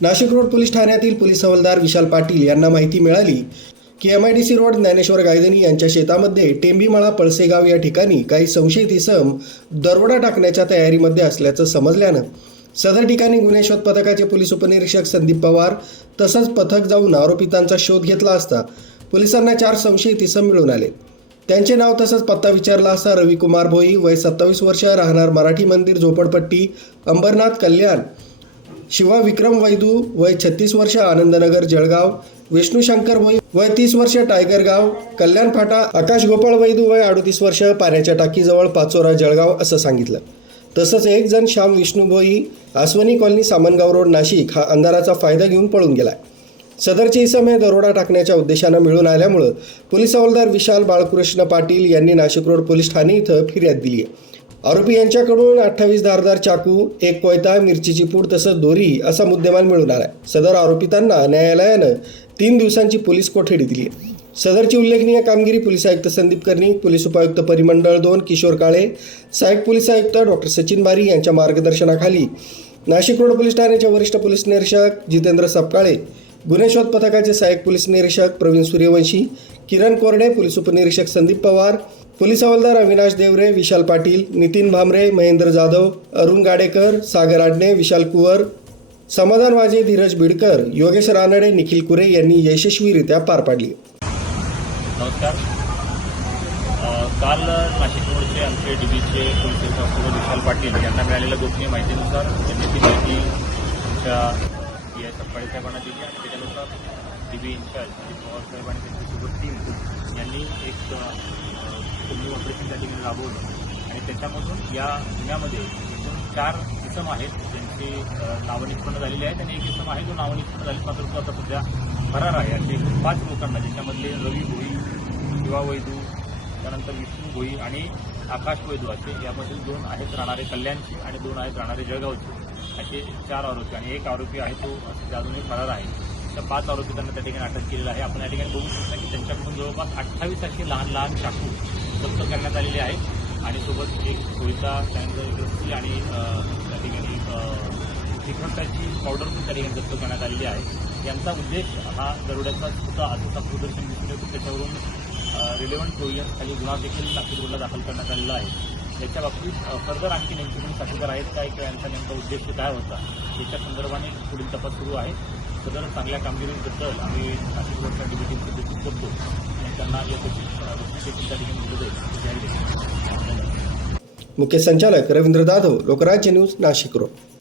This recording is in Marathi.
नाशिक रोड पोलीस ठाण्यातील पोलीस हवालदार विशाल पाटील यांना माहिती मिळाली की M I D C road Dnyaneshwar Gaydhani यांच्या शेतामध्ये टेंबीमाळा पळसेगाव या ठिकाणी काही संशयित इसम दरोडा टाकण्याच्या तयारीमध्ये असल्याचं समजल्यानं सदर ठिकाणी गुन्हे शोध पथकाचे पोलीस उपनिरीक्षक संदीप पवार तसंच पथक जाऊन आरोपितांचा शोध घेतला असता पोलिसांना चार संशयित इसम मिळून आले. त्यांचे नाव तसंच पत्ता विचारला असता रविकुमार भोई वय सत्तावीस वर्ष राहणार मराठी मंदिर झोपडपट्टी अंबरनाथ कल्याण शिवा विक्रम वैदू वय छत्तीस वर्ष आनंदनगर जळगाव विष्णू शंकर भोई वय तीस वर्ष टायगरगाव कल्याण फाटा आकाश गोपाळ वैदू वय अडतीस वर्ष पाण्याच्या टाकीजवळ पाचोरा जळगाव असं सांगितलं. तसंच एक जण श्याम विष्णू भोई आसवनी कॉलनी सामनगाव रोड नाशिक हा अंधाराचा फायदा घेऊन पळून गेलाय. सदरचे इसम हे दरोडा टाकण्याच्या उद्देशानं मिळून आल्यामुळं पोलीस हवालदार विशाल बाळकृष्ण पाटील यांनी नाशिक रोड पोलीस ठाणे इथं फिर्याद दिली आहे आरोपी यांच्याकडून अठ्ठावीस धारदार चाकू एक कोयता मिरचीची पूड तसंच दोरी असा मुद्देमाल मिळून आला सदर आरोपितांना न्यायालयानं तीन दिवसांची पोलीस कोठडी दिली आहे. सदरची उल्लेखनीय कामगिरी पोलीस आयुक्त संदीप कर्णिक पोलीस उपायुक्त परिमंडळ दोन किशोर काळे सहाय्यक पोलीस आयुक्त डॉक्टर सचिन बारी यांच्या मार्गदर्शनाखाली नाशिक रोड पोलीस ठाण्याचे वरिष्ठ पोलीस निरीक्षक जितेंद्र सपकाळे गुन्हे शोध पथकाचे सहाय्यक पोलीस निरीक्षक प्रवीण सूर्यवंशी किरण कोरडे पोलीस उपनिरीक्षक संदीप पवार पोलीस हवालदार अविनाश देवरे विशाल पाटील नितीन भामरे महेंद्र जाधव अरुण गाडेकर सागर आडणे विशाल कुवर समाधान वाजे धीरज बिडकर योगेश रानडे निखिल कुरे यांनी यशस्वीरित्या पार पाडली. नमस्कार. काल नाशिक रोडचे आमचे डीबीचे पोलीस इन्स्पेक्टर विशाल पाटील यांना मिळालेल्या गोपनीय माहितीनुसार त्यांनी ती माहिती आमच्या पी साहेबांना दिली आणि त्याच्यानुसार डीबी इन्चार्ज अजित पवार साहेब आणि त्यांच्यासोबत टीम यांनी एक कुंभी ऑपरेशन त्या ठिकाणी राबवलं. आणि त्याच्यामधून या गुन्ह्यामध्ये एकूण चार इसम आहेत. ज्यांची अ, नावं निष्पन्न झालेली आहेत आणि एक इसम आहे जो नावं निष्पन्न झाली मात्र तो आता सध्या फरार आहे. असे एकूण पाच लोकांना ज्याच्यामधले रवी भोई शिवा वैदू त्यानंतर विष्णू भोई आणि आकाश वैदू असे यामधील दोन आहेत राहणारे कल्याणचे आणि दोन आहेत राहणारे जळगावचे. असे चार आरोपी आणि एक आरोपी आहे तो जे अजूनही फरार आहे. तर पाच आरोपितांना त्या ठिकाणी अटक केलेला आहे. आपण या ठिकाणी बघू शकता की त्यांच्याकडून जवळपास अठ्ठावीस असे लहान लहान चाकू जप्त करण्यात आलेले आहेत आणि सोबत एक कोयता त्यानंतर रस्सी आणि त्या ठिकाणी तिखटाची पावडर पण त्या ठिकाणी जप्त करण्यात आलेली आहे. यांचा उद्देश हा दरोड्याचा होता. असं प्रदर्शन दिसून येतो त्याच्यावरून रिलेव्हंट प्रोव्हिजन खाली गुन्हा देखील नागपूर रोडला दाखल करण्यात आलेला आहे. याच्या बाबतीत फर्दर आणखी नेमके कोणी साक्षीदार आहेत काय किंवा यांचा नेमका उद्देश काय होता? याच्या संदर्भाने पुढील तपास सुरू आहे. सदर चांगल्या कामगिरीबद्दल आम्ही नाशिक रोडच्या डिबिटीचं देखील करतो आणि त्यांना देखील त्या ठिकाणी मुख्य संचालक रवींद्र जाधव लोकराज्य न्यूज नाशिक रोड